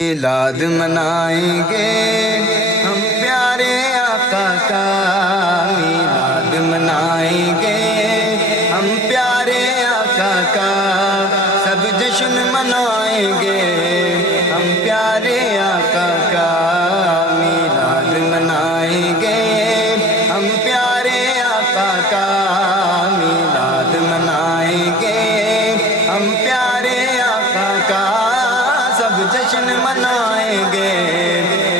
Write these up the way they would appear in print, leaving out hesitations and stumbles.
میلاد منائیں گے ہم پیارے آقا کا، میلاد منائیں گے ہم پیارے آقا کا، سب جشن منائیں گے ہم پیارے آقا کا، میلاد منائیں گے ہم پیارے آقا کا، میلاد منائیں گے ہم پیارے آقا کا، سب جشن منائیں گے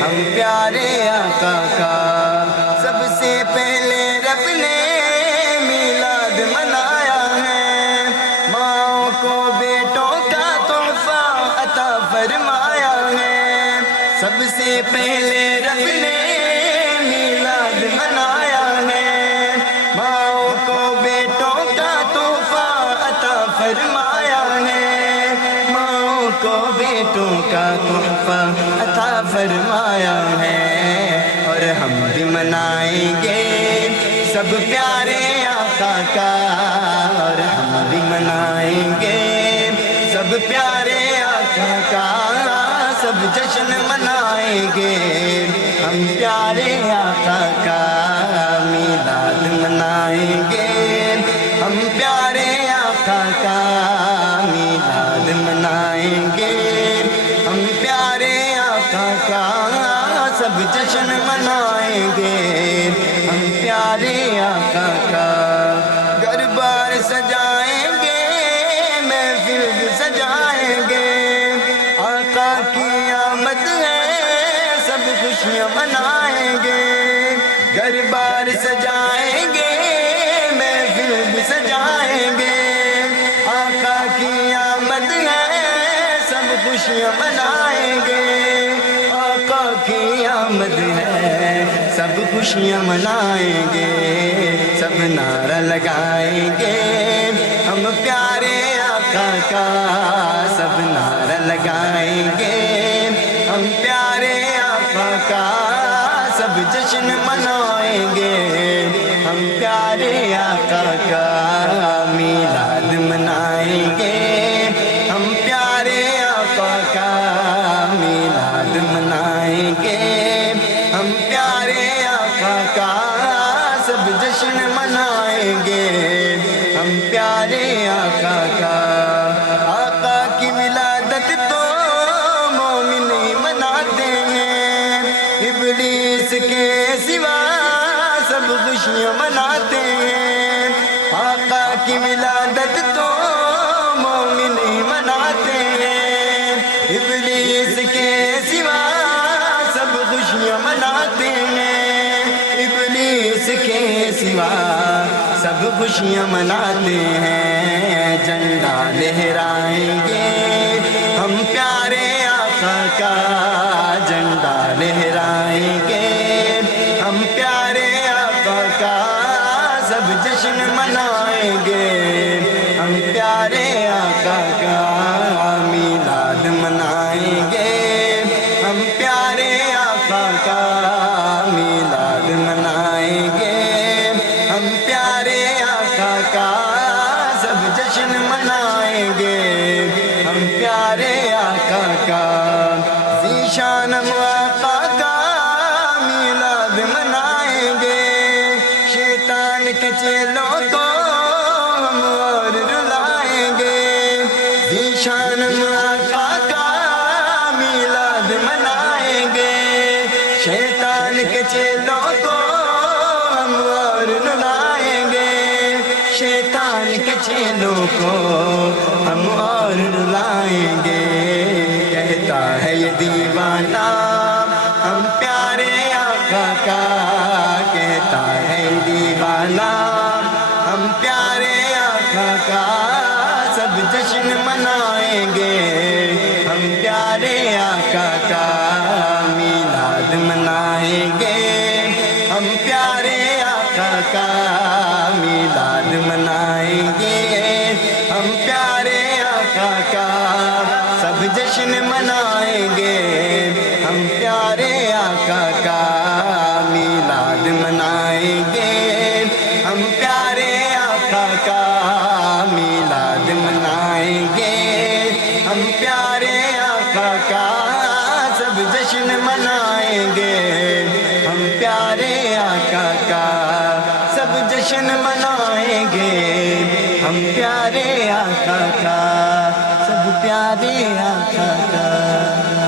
ہم پیارے آقا کا۔ سب سے پہلے رب نے میلاد منایا ہے، ماں کو بیٹوں کا تحفہ عطا فرمایا ہے۔ سب سے پہلے رب نے میلاد منایا ہے، ماں کو بیٹوں کا تحفہ عطا فرمایا ہے، ماں کو بیٹوں کا تحفہ عطا فرمایا ہے۔ اور ہم بھی منائیں گے سب پیارے آقا کا، اور ہم بھی منائیں گے سب پیارے آقا کا، سب جشن منائیں گے ہم پیارے آقا کا، میلاد منائیں گے ہم پیارے آقا کا، میلاد منائیں گے ہم پیارے آقا کا، سب جشن منائیں گے ہم پیارے آقا کا۔ گھر بار سجائیں گے محفل بھی سجائیں گے، آقا کی آمد ہے سب خوشیاں منائیں گے۔ گھر بار سجائیں گے محفل بھی سجائیں گے، آقا کی آمد ہے سب خوشیاں منائیں گے، آقا کی آمد ہے سب خوشیاں منائیں گے، سب نعرہ لگائیں گے ہم پیارے آقا کا، سب نعرہ لگائیں گے ہم پیارے آقا کا، سب جشن منائیں گے ہم پیارے آقا کا، میلاد منائیں گے ہم پیارے آقا کا، میلاد منائیں گے ہم پیارے آقا کا، سب جشن منائیں گے ہم پیارے آقا کا۔ آقا کی ولادت تو مومن ہی مناتے ہیں، ابلیس کے سوا سب خوشیاں مناتے ہیں۔ آقا کی ولادت تو مومن ہی مناتے ہیں، ابلیس کے سوا سب خوشیاں مناتے ہیں، ابلیس کے سوا سب خوشیاں مناتے ہیں۔ جھنڈا لہرائیں گے ہم پیارے آقا کا، جھنڈا لہرائیں گے ہم پیارے آقا کا، سب جشن منائیں گے ہم پیارے آقا کا، میلاد منائیں گے ہم پیارے آقا کا، میلاد منائیں گے ہم پیارے آقا کا، سب جشن منائیں گے ہم پیارے آقا کا۔ ذیشان ہم آقا کا میلاد منائیں گے، شیطان کے چیلوں کو ہم اور رلائیں گے، ذیشان ہم آقا کا میلاد منائیں گے، شیطان کے چیلوں کو ہم اور رلائیں گے، شیطان کے چیلوں کو ہم اور رلائیں گے۔ کہتا ہے یہ دیوانہ ہم پیارے آقا کا، کہتا ہے یہ دیوانہ ہم پیارے آقا کا، سب جشن منائیں گے ہم پیارے آقا کا، میلاد منائیں گے ہم پیارے آقا کا، میلاد منائیں گے ہم پیارے آقا کا، سب جشن منائیں گے ہم پیارے آقا کا، میلاد منائیں گے ہم پیارے آقا کا، میلاد منائیں گے ہم پیارے آقا کا، جشن منائیں گے ہم پیارے آقا کا، سب جشن منائیں گے ہم پیارے آقا کا، سب پیارے آقا کا۔